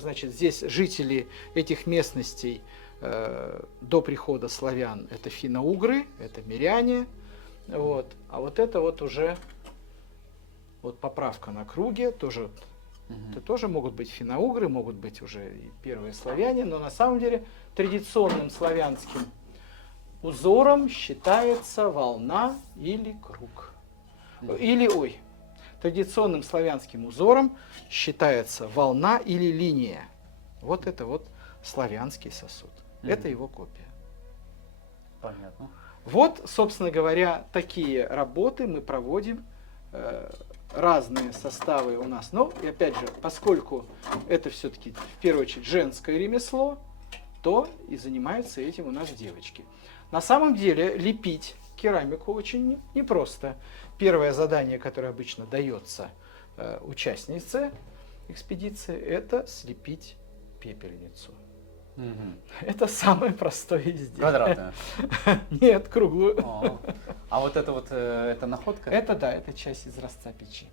значит, здесь жители этих местностей до прихода славян, это финно-угры, это миряне. Вот. А вот это вот уже вот поправка на круге, тоже, Мгм. это тоже могут быть финно-угры, могут быть уже и первые славяне, но на самом деле традиционным славянским узором считается волна или круг. Мгм. Традиционным славянским узором считается волна или линия. Вот это вот славянский сосуд. Это Мгм. его копия. Понятно. Вот, собственно говоря, такие работы мы проводим. Разные составы у нас. Но, и опять же, поскольку это все-таки в первую очередь женское ремесло, то и занимаются этим у нас девочки. На самом деле лепить керамику очень непросто. Первое задание, которое обычно дается участнице экспедиции, это слепить пепельницу. Мгм. Это самое простое изделие. Квадратная. Нет, круглую. А вот это вот, это находка? Это да, это часть изразца печи.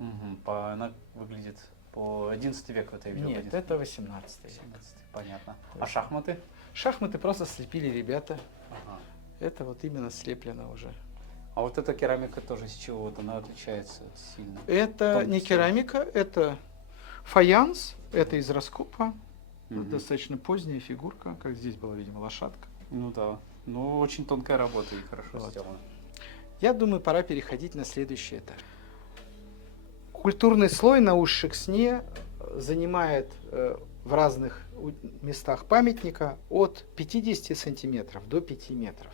Мгм. Она выглядит по 11 век, вот я видел. Нет, 11 это 18 век. 17, понятно. То А есть- шахматы? Шахматы просто слепили ребята. Ага. Это вот именно слеплено уже. А вот эта керамика тоже с чего вот она отличается сильно? Это не Тонкость. керамика, это фаянс, это из раскопа. Мгм. Достаточно поздняя фигурка, как здесь была, видимо, лошадка. Ну да. Ну, очень тонкая работа и хорошо Вот. сделана. Я думаю, пора переходить на следующий этаж. Культурный слой на Уж-Шексне занимает в разных местах памятника от 50 сантиметров до 5 метров.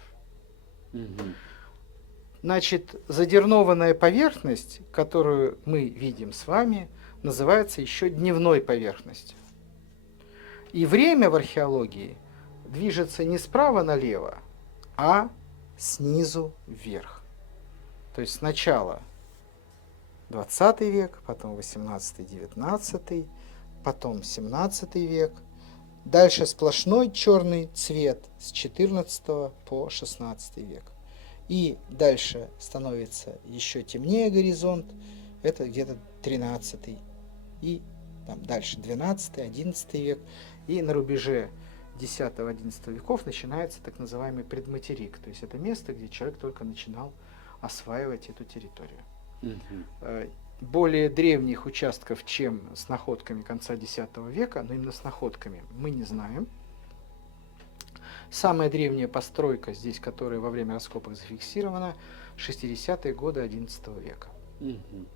Мгм. Значит, задернованная поверхность, которую мы видим с вами, называется еще дневной поверхностью. И время в археологии движется не справа налево, а снизу вверх. То есть сначала 20 век, потом 18-19, потом 17 век. Дальше сплошной черный цвет с 14 по 16 век. И дальше становится еще темнее горизонт, это где-то 13 и там дальше 12-11 век. И на рубеже 10-11 веков начинается так называемый предматерик, то есть это место, где человек только начинал осваивать эту территорию. Мгм. Более древних участков, чем с находками конца X века, но именно с находками, мы не знаем. Самая древняя постройка здесь, которая во время раскопок зафиксирована, 60-е годы XI века. Мгм.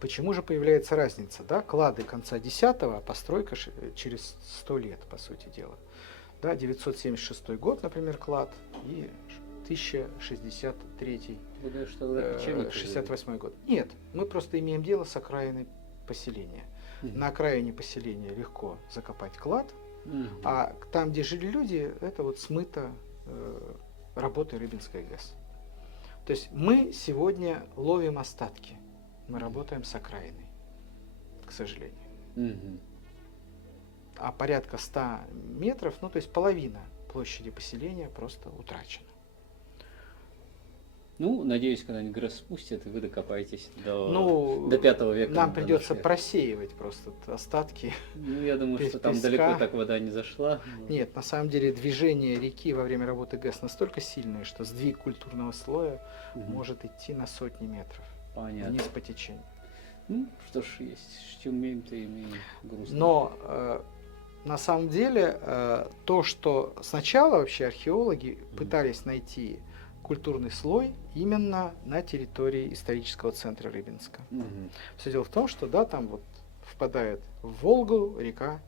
Почему же появляется разница? Да? Клады конца X, а постройка через 100 лет, по сути дела. Да, 976 год, например, клад, и 1063, Думаю, что тогда кочевники жили. 68 год. Нет, мы просто имеем дело с окраиной поселения. Мгм. На окраине поселения легко закопать клад, Мгм. а там, где жили люди, это вот смыто работой Рыбинской ГЭС. То есть мы сегодня ловим остатки. Мы работаем с окраиной, к сожалению. Мгм. А порядка 100 метров, ну то есть половина площади поселения просто утрачена. Ну, надеюсь, когда-нибудь ГРЭС спустят, и вы докопаетесь Ну, до 5 века. нам до придется нашей эры. просеивать просто остатки Ну, я думаю, что там песка. далеко так вода не зашла. Нет, на самом деле движение реки во время работы ГЭС настолько сильное, что сдвиг культурного слоя Мгм. может идти на сотни метров Понятно. вниз по течению. Ну, что ж, есть. Чем умеем, то имеем. Грустно. Но на самом деле то, что сначала вообще археологи пытались найти культурный слой именно на территории исторического центра Рыбинска. Мгм. Все дело в том, что да, там вот впадает в Волгу река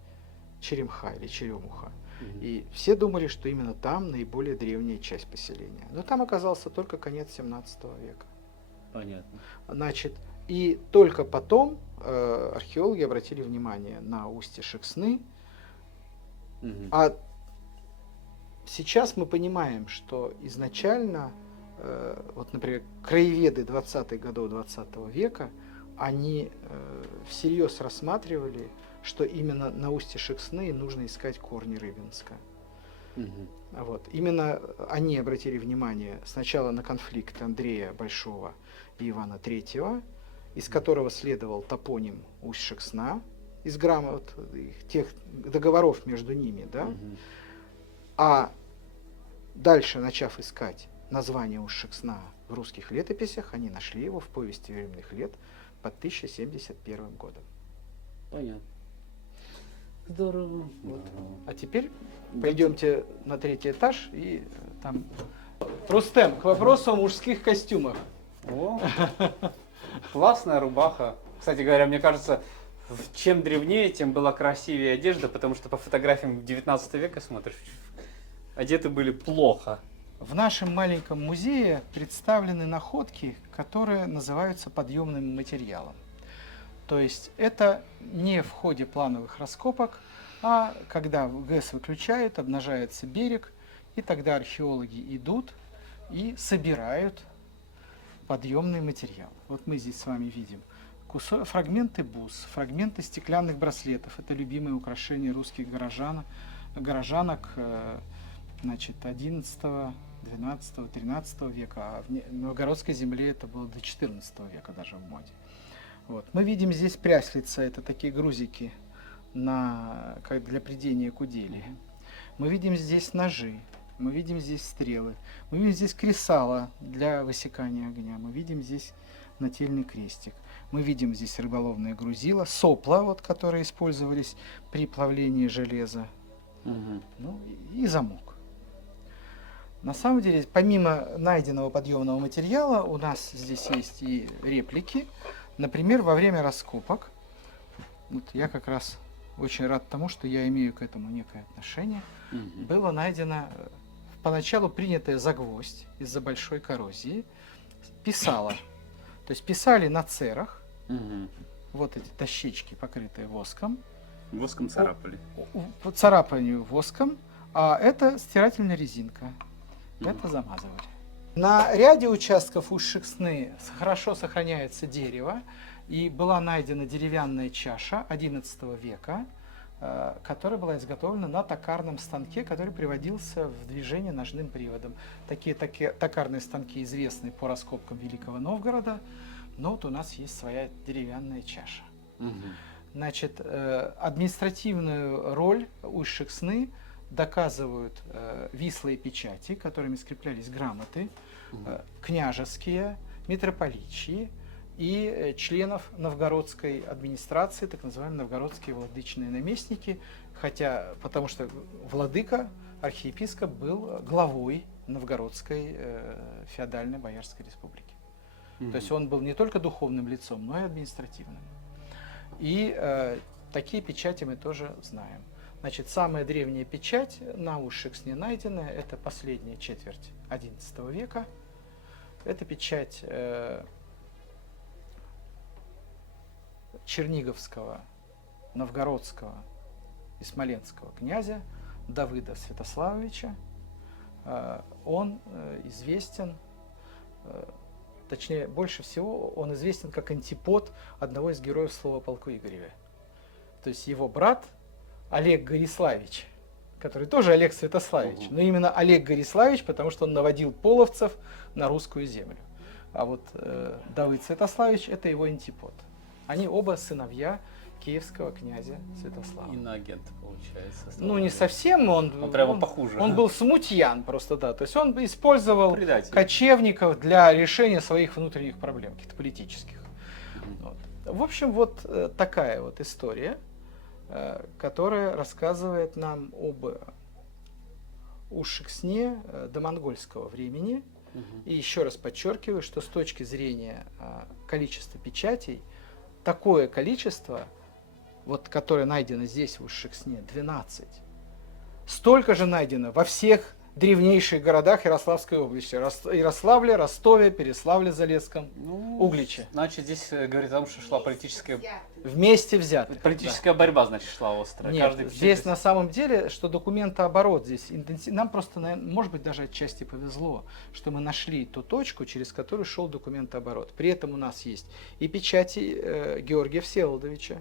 Черемха или Черемуха. Мгм. И все думали, что именно там наиболее древняя часть поселения. Но там оказался только конец 17 века. Понятно. Значит, и только потом археологи обратили внимание на устье Шексны. Мгм. А сейчас мы понимаем, что изначально, вот, например, краеведы 20-х годов 20 века, они всерьез рассматривали, что именно на устье Шексны нужно искать корни Рыбинска. Мгм. Вот. Именно они обратили внимание сначала на конфликт Андрея Большого и Ивана Третьего, из которого следовал топоним Усть-Шексна, из грамот, тех договоров между ними, да? Мгм. А дальше, начав искать название Усть-Шексна в русских летописях, они нашли его в повести временных лет под 1071 годом. Понятно. Здорово. Вот. Здорово. А теперь Да. пойдемте на 3-й этаж и там... Рустем, к вопросу о мужских костюмах. О, классная рубаха. Кстати говоря, мне кажется, чем древнее, тем была красивее одежда, потому что по фотографиям 19 века смотришь, одеты были плохо. В нашем маленьком музее представлены находки, которые называются подъемным материалом. То есть это не в ходе плановых раскопок, а когда ГЭС выключают, обнажается берег, и тогда археологи идут и собирают подъемный материал. Вот мы здесь с вами видим фрагменты бус, фрагменты стеклянных браслетов. Это любимые украшения русских горожанок, значит, 11, 12, 13 века, а в новгородской земле это было до 14 века даже в моде. Вот. Мы видим здесь пряслица, это такие грузики как для придения кудели. Мы видим здесь ножи, мы видим здесь стрелы, мы видим здесь кресало для высекания огня, мы видим здесь нательный крестик, мы видим здесь рыболовное грузило, сопла, вот, которые использовались при плавлении железа, ну, и замок. На самом деле, помимо найденного подъемного материала, у нас здесь есть и реплики. Например, во время раскопок, вот я как раз очень рад тому, что я имею к этому некое отношение, было найдено поначалу принятое за гвоздь из-за большой коррозии, писало. То есть писали на церах, вот эти дощечки, покрытые воском. Воском царапали. По царапанию воском, а это стирательная резинка. Это замазывали. На ряде участков Усть-Шексны хорошо сохраняется дерево, и была найдена деревянная чаша XI века, которая была изготовлена на токарном станке, который приводился в движение ножным приводом. Такие токарные станки известны по раскопкам Великого Новгорода, но вот у нас есть своя деревянная чаша. Значит, административную роль Усть-Шексны доказывают вислые печати, которыми скреплялись грамоты, княжеские, митрополичьи и членов новгородской администрации, так называемые новгородские владычные наместники, хотя, потому что владыка, архиепископ, был главой новгородской феодальной боярской республики. То есть он был не только духовным лицом, но и административным. И такие печати мы тоже знаем. Значит, самая древняя печать на Усть-Шексне найденная, это последняя четверть XI века. Это печать черниговского, новгородского и смоленского князя Давыда Святославовича. Он известен, точнее, больше всего он известен как антипод одного из героев слова полку Игореве. то есть его брат Олег Гориславич, который тоже Олег Святославич, но именно Олег Гориславич, потому что он наводил половцев на русскую землю. А вот Давыд Святославич – это его антипод. Они оба сыновья киевского князя Святослава. Иноагент, получается. Ну, не совсем, он прямо похуже. Он был смутьян просто, да. То есть он использовал Предатель. кочевников для решения своих внутренних проблем, каких-то политических. Вот. В общем, вот такая вот история, которая рассказывает нам об Ушаксне домонгольского времени. И еще раз подчеркиваю, что с точки зрения количества печатей, такое количество, вот, которое найдено здесь в Ушаксне, 12. Столько же найдено во всех древнейших городах Ярославской области. Ярославле, Ростове, Переславле-Залесском, Угличе. Значит, здесь говорит о том, что шла политическая... Вместе взяты. Политическая борьба, значит, шла острая. Нет, здесь на самом деле, что документооборот здесь интенсивный. Нам просто, может быть, даже отчасти повезло, что мы нашли ту точку, через которую шел документооборот. При этом у нас есть и печати Георгия Всеволодовича,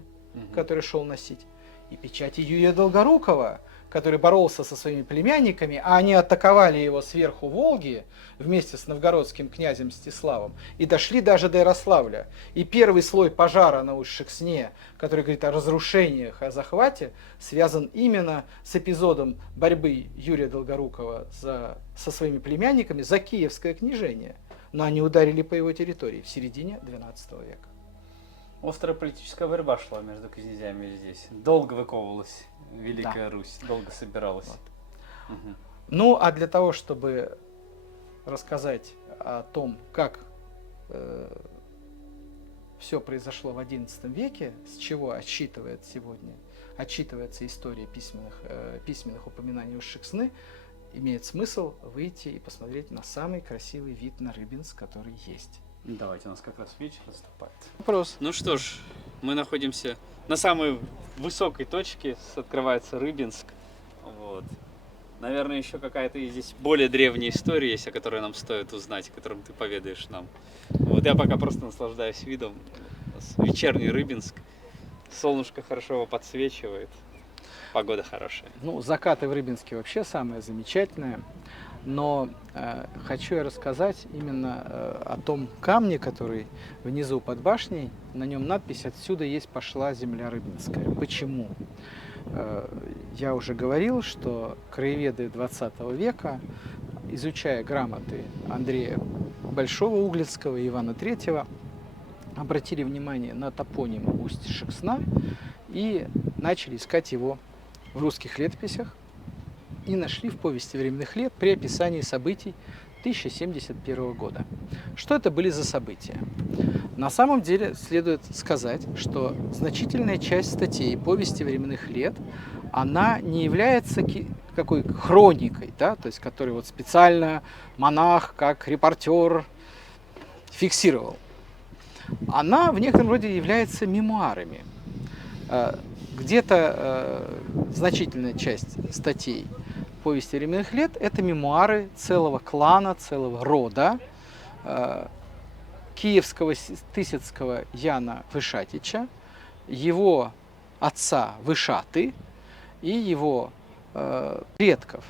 который шел носить, и печати Юрия Долгорукова, который боролся со своими племянниками, а они атаковали его сверху Волги вместе с новгородским князем Мстиславом и дошли даже до Ярославля. И первый слой пожара на Ушаксне, который говорит о разрушениях, о захвате, связан именно с эпизодом борьбы Юрия Долгорукова со своими племянниками за киевское княжение. Но они ударили по его территории в середине XII века. Острая политическая борьба шла между князьями здесь. Долго выковывалась Великая Русь, долго собиралась. Вот. Ну, а для того, чтобы рассказать о том, как все произошло в XI веке, с чего отсчитывается история письменных упоминаний Ушаксны, имеет смысл выйти и посмотреть на самый красивый вид на Рыбинск, который есть. Давайте, у нас как раз вечер наступает. Вопрос. Ну что ж, мы находимся на самой высокой точке, открывается Рыбинск. Вот. Наверное, еще какая-то здесь более древняя история есть, о которой нам стоит узнать, о которой ты поведаешь нам. Вот я пока просто наслаждаюсь видом. Вечерний Рыбинск. Солнышко хорошо его подсвечивает. Погода хорошая. Ну, закаты в Рыбинске вообще самое замечательное. Но хочу я рассказать именно о том камне, который внизу под башней. На нем надпись «Отсюда есть пошла земля Рыбинская». Почему? Я уже говорил, что краеведы XX века, изучая грамоты Андрея Большого Углицкого и Ивана III, обратили внимание на топоним Усть-Шексна и начали искать его в русских летописях. И нашли в повести временных лет при описании событий 1071 года. Что это были за события? На самом деле следует сказать, что значительная часть статей повести временных лет, она не является какой хроникой, да, то есть которую вот специально монах, как репортер, фиксировал. Она в некотором роде является мемуарами. Где-то значительная часть статей повести временных лет – это мемуары целого клана, целого рода киевского тысяцкого Яна Вышатича, его отца Вышаты и его предков.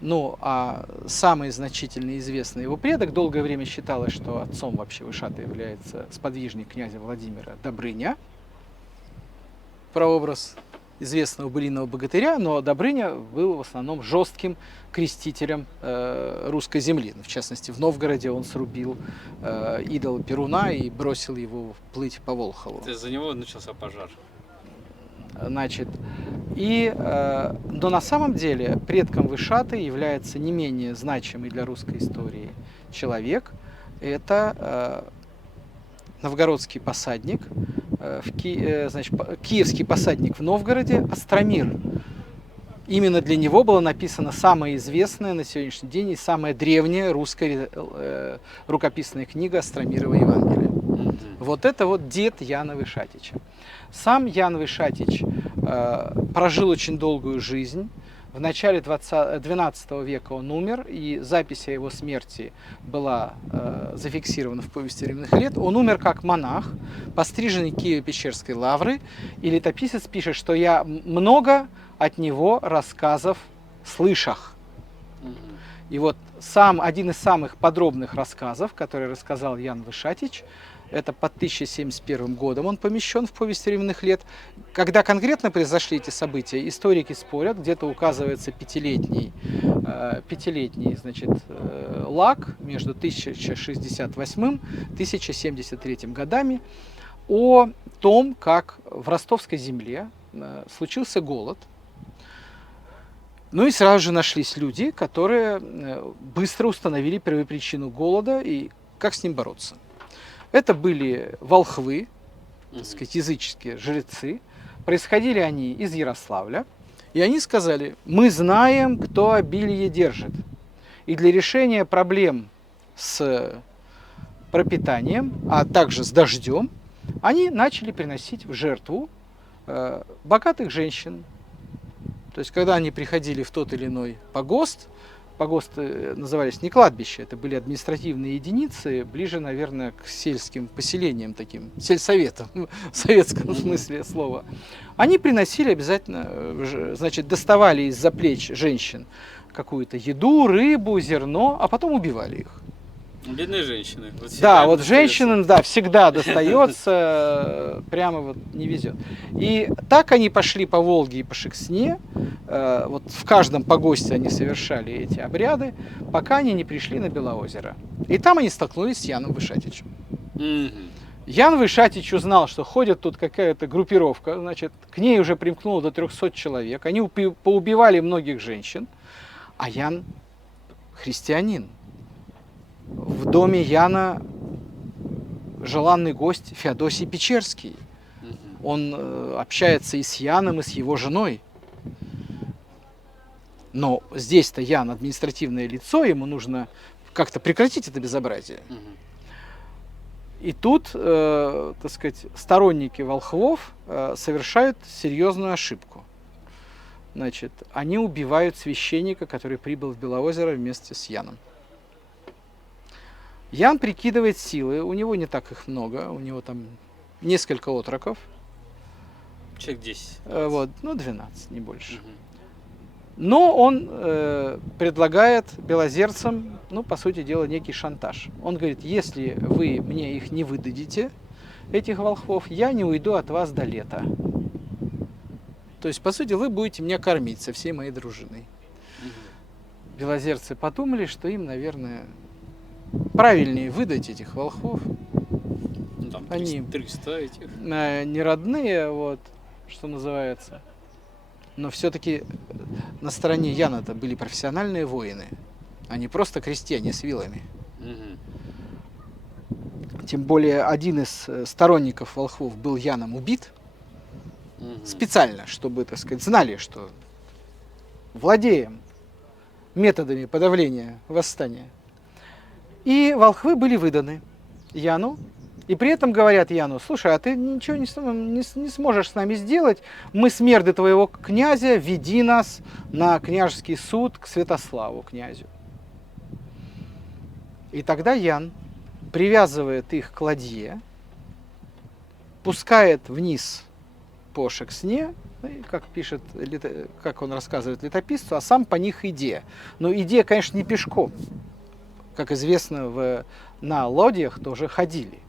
Ну, а самый значительный и известный его предок, долгое время считалось, что отцом вообще Вышаты является сподвижник князя Владимира Добрыня, прообраз известного былинного богатыря, но Добрыня был в основном жестким крестителем русской земли. В частности, в Новгороде он срубил идола Перуна и бросил его плыть по Волхову. Из-за него начался пожар. Значит, но на самом деле предком Вышаты является не менее значимый для русской истории человек. Это новгородский посадник, киевский посадник в Новгороде Остромир. Именно для него была написана самая известная на сегодняшний день и самая древняя русская рукописная книга Остромирова Евангелия. Вот это вот дед Яна Вышатича. Сам Ян Вышатич прожил очень долгую жизнь, В начале 12 века он умер, и запись о его смерти была зафиксирована в повести временных лет. Он умер как монах, постриженный Киево-Печерской лавры, и летописец пишет, что я много от него рассказов слышах. И вот один из самых подробных рассказов, который рассказал Ян Вышатич, это под 1071 годом он помещен в повесть временных лет. Когда конкретно произошли эти события, историки спорят, где-то указывается пятилетний лаг между 1068 и 1073 годами о том, как в ростовской земле случился голод. Ну и сразу же нашлись люди, которые быстро установили первопричину голода и как с ним бороться. Это были волхвы, так сказать, языческие жрецы. Происходили они из Ярославля. И они сказали: мы знаем, кто обилие держит. И для решения проблем с пропитанием, а также с дождем, они начали приносить в жертву богатых женщин. То есть, когда они приходили в тот или иной погост, погосты назывались не кладбища, это были административные единицы, ближе, наверное, к сельским поселениям таким, сельсоветам, в советском смысле слова. Они приносили обязательно, значит, доставали из-за плеч женщин какую-то еду, рыбу, зерно, а потом убивали их. Бедные женщины. Вот Да, вот женщинам, да, всегда достается, прямо вот не везет. И так они пошли по Волге и по Шексне, вот в каждом погосте они совершали эти обряды, пока они не пришли на Белоозеро. И там они столкнулись с Яном Вышатичем. Ян Вышатич узнал, что ходит тут какая-то группировка, значит, к ней уже примкнуло до 300 человек, они поубивали многих женщин, а Ян христианин. В доме Яна желанный гость Феодосий Печерский. Он общается и с Яном, и с его женой. Но здесь-то Ян административное лицо, ему нужно как-то прекратить это безобразие. И тут, так сказать, сторонники волхвов совершают серьезную ошибку. Значит, они убивают священника, который прибыл в Белоозеро вместе с Яном. Ян прикидывает силы, у него не так их много, у него там несколько отроков. Человек 10. Вот, 12, не больше. Но он предлагает белозерцам, по сути дела, некий шантаж. Он говорит: если вы мне их не выдадите, этих волхвов, я не уйду от вас до лета. То есть, по сути, вы будете меня кормить со всей моей дружиной. Белозерцы подумали, что им, наверное, правильнее выдать этих волхвов. Там Они 300 этих. Не родные, вот, что называется. Но все-таки на стороне Яна-то были профессиональные воины, а не просто крестьяне с вилами. Тем более один из сторонников волхвов был Яном убит специально, чтобы, так сказать, знали, что владеем методами подавления восстания. И волхвы были выданы Яну. И при этом говорят Яну: слушай, а ты ничего не сможешь с нами сделать, мы смерды твоего князя, веди нас на княжеский суд к Святославу князю. И тогда Ян привязывает их к ладье, пускает вниз по Шексне, как он рассказывает летописцу, а сам по них иде. Но иде, конечно, не пешком. Как известно, на лодьях тоже ходили.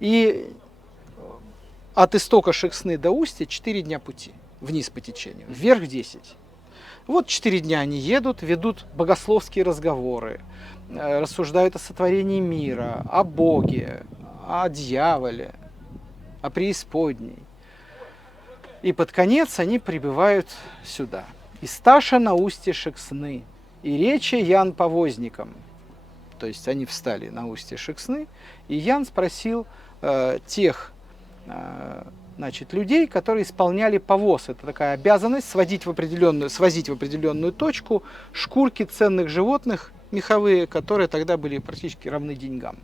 И от истока Шексны до устья 4 дня пути вниз по течению, вверх 10. Вот 4 дня они едут, ведут богословские разговоры, рассуждают о сотворении мира, о Боге, о дьяволе, о преисподней. И под конец они прибывают сюда. И сташа на устье Шексны, и речи Ян повозникам. То есть они встали на устье Шексны, и Ян спросил тех людей, которые исполняли повоз. Это такая обязанность свозить в определенную точку шкурки ценных животных меховые, которые тогда были практически равны деньгам.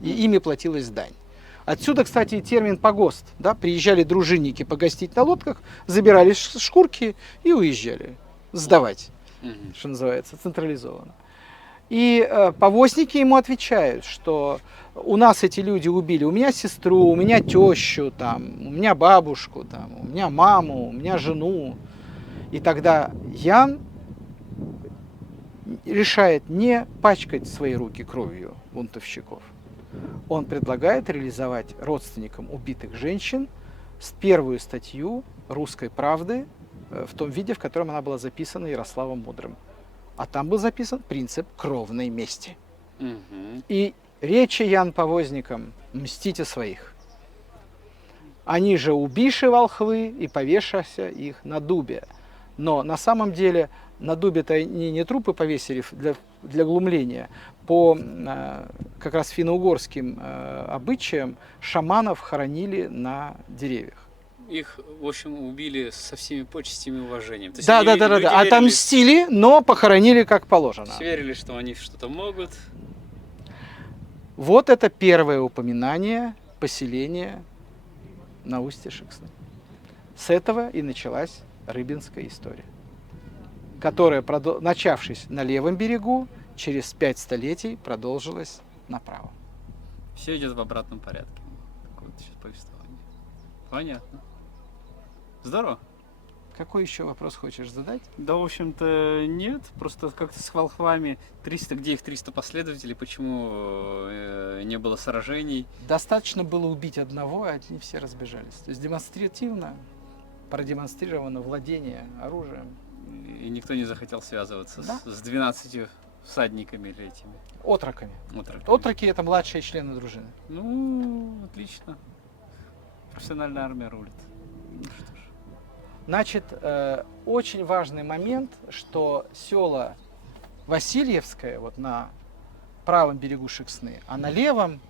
И ими платилась дань. Отсюда, кстати, и термин погост. Да? Приезжали дружинники погостить на лодках, забирали шкурки и уезжали. сдавать, Мгм. что называется, централизованно. И повозники ему отвечают, что у нас эти люди убили, у меня сестру, у меня тещу, там, у меня бабушку, там, у меня маму, у меня жену. И тогда Ян решает не пачкать свои руки кровью бунтовщиков. Он предлагает реализовать родственникам убитых женщин первую статью «Русской правды» в том виде, в котором она была записана Ярославом Мудрым. А там был записан принцип кровной мести. Мгм. И речи Ян повозникам «Мстите своих». Они же убиши волхвы и повешася их на дубе. Но на самом деле на дубе-то они не трупы повесили для глумления. По как раз финно-угорским обычаям шаманов хоронили на деревьях. Их, в общем, убили со всеми почестями и уважением. То есть Да. люди верили- Отомстили, но похоронили как положено. все верили, что они что-то могут. Вот это первое упоминание поселения на устье Шексны. С этого и началась рыбинская история, которая, начавшись на левом берегу, через 5 столетий продолжилась направо. Все идет в обратном порядке. Такое вот сейчас повествование. Понятно. Здорово. Какой еще вопрос хочешь задать? Да, в общем-то, нет. Просто как-то с волхвами 300, где их 300 последователей, почему не было сражений? Достаточно было убить одного, и они все разбежались. То есть демонстративно продемонстрировано владение оружием. И никто не захотел связываться Да. с 12 всадниками или этими Отроками. отроками. Отроки — это младшие члены дружины. Ну, отлично. Профессиональная армия рулит. Ну что ж. Значит, очень важный момент, что села Васильевское вот на правом берегу Шексны, а на левом,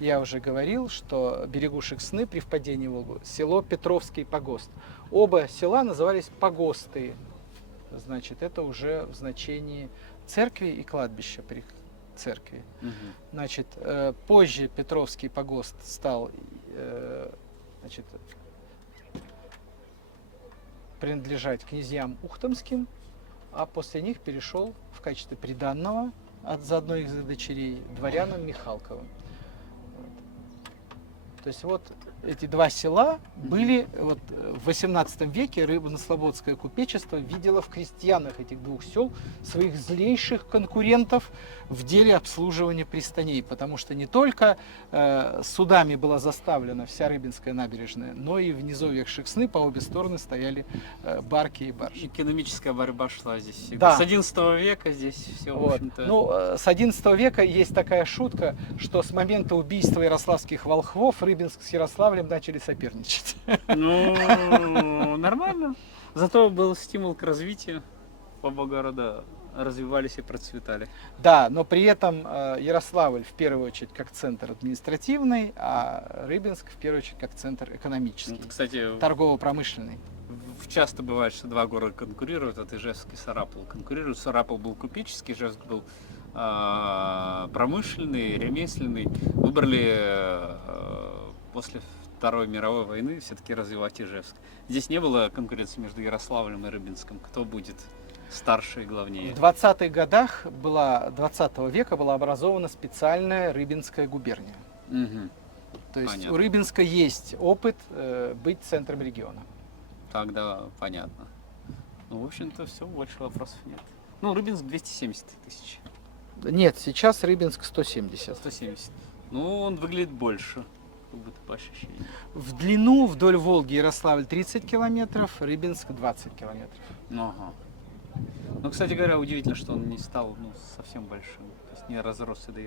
я уже говорил, что берегу Шексны при впадении в Волгу село Петровский погост. Оба села назывались погосты. Значит, это уже в значении церкви и кладбища при церкви. Мгм. Значит, позже Петровский погост стал значит, принадлежать князьям ухтомским, а после них перешел в качестве приданного за одной из их дочерей дворянам Михалковым. То есть вот эти два села были вот в XVIII веке рыбно-слободское купечество видело в крестьянах этих двух сел своих злейших конкурентов в деле обслуживания пристаней, потому что не только судами была заставлена вся Рыбинская набережная, но и в низовьях Шексны по обе стороны стояли барки и баржи. Экономическая борьба шла здесь всегда. Да. С 11 века здесь все, в Вот. общем-то... Ну, с XI века есть такая шутка, что с момента убийства ярославских волхвов Рыбинск с Ярославлем начали соперничать. Ну, нормально. Зато был стимул к развитию. Оба города развивались и процветали. Да, но при этом Ярославль в первую очередь как центр административный, а Рыбинск в первую очередь как центр экономический, Вот, кстати, торгово-промышленный. часто бывает, что два города конкурируют, вот Ижевск и Сарапул конкурируют. Сарапул был купеческий, Ижевск был промышленный, ремесленный. Выбрали после Второй мировой войны все-таки развивать Ижевск. Здесь не было конкуренции между Ярославлем и Рыбинском. Кто будет старше и главнее? В 20-х годах 20 века была образована специальная Рыбинская губерния. Мгм. То есть Понятно. у Рыбинска есть опыт быть центром региона. Тогда понятно. Ну, в общем-то, все, больше вопросов нет. Ну, Рыбинск 270 тысяч. Нет, сейчас Рыбинск 170. 170. Ну, он выглядит больше, как будто по ощущениям. В длину вдоль Волги Ярославль 30 километров, Рыбинск 20 километров. Ага. Ну, кстати говоря, удивительно, что он не стал совсем большим. То есть не разросся до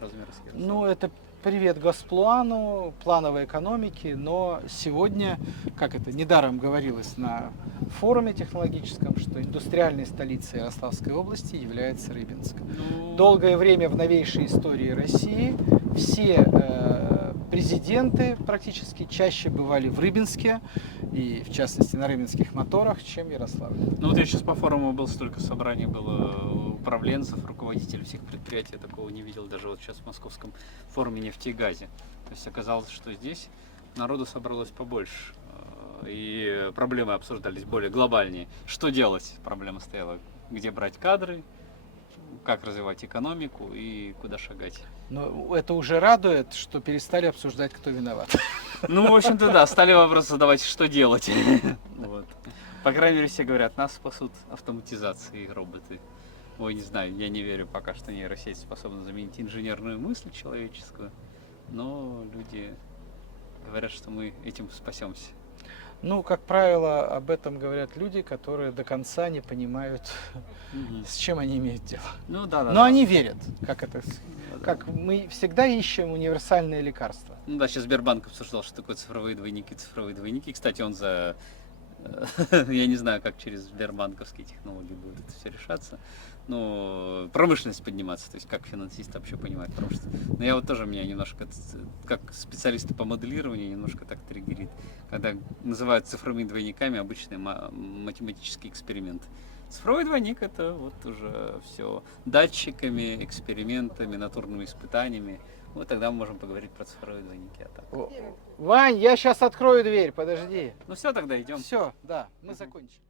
размера с Ярославлем. Ну, это привет Госплану, плановой экономике, но сегодня, как это недаром говорилось на форуме технологическом, что индустриальной столицей Ярославской области является Рыбинск. Ну, Долгое время в новейшей истории России все президенты практически чаще бывали в Рыбинске, и в частности на рыбинских моторах, чем в Ярославле. ну вот я сейчас по форуму был, столько собраний было управленцев, руководителей всех предприятий, я такого не видел даже вот сейчас в московском форуме нефти и газе. То есть оказалось, что здесь народу собралось побольше. и проблемы обсуждались более глобальнее. Что делать? Проблема стояла. Где брать кадры, как развивать экономику и куда шагать. Но это уже радует, что перестали обсуждать, кто виноват. Ну, в общем-то, да, стали вопрос задавать, что делать. Вот. По крайней мере, все говорят, нас спасут автоматизации и роботы. Ой, не знаю, я не верю пока, что нейросеть способна заменить инженерную мысль человеческую, но люди говорят, что мы этим спасемся. Ну, как правило, об этом говорят люди, которые до конца не понимают, с чем они имеют дело. Ну да, да. Но да. они верят, как это, Ну, да. как мы всегда ищем универсальные лекарства. Ну да, сейчас Сбербанк обсуждал, что такое цифровые двойники. Цифровые двойники, кстати, он за... Я не знаю, как через сбербанковские технологии будет это все решаться. Ну, промышленность подниматься, то есть как финансисты вообще понимают промышленность. Но я вот тоже, меня немножко, как специалисты по моделированию, немножко так триггерит, когда называют цифровыми двойниками обычные математические эксперименты. Цифровой двойник — это вот уже все датчиками, экспериментами, натурными испытаниями. Вот тогда мы можем поговорить про цифровые двойники. А так. Вань, я сейчас открою дверь, подожди. Ну все, тогда идем. Все, да, мы закончили.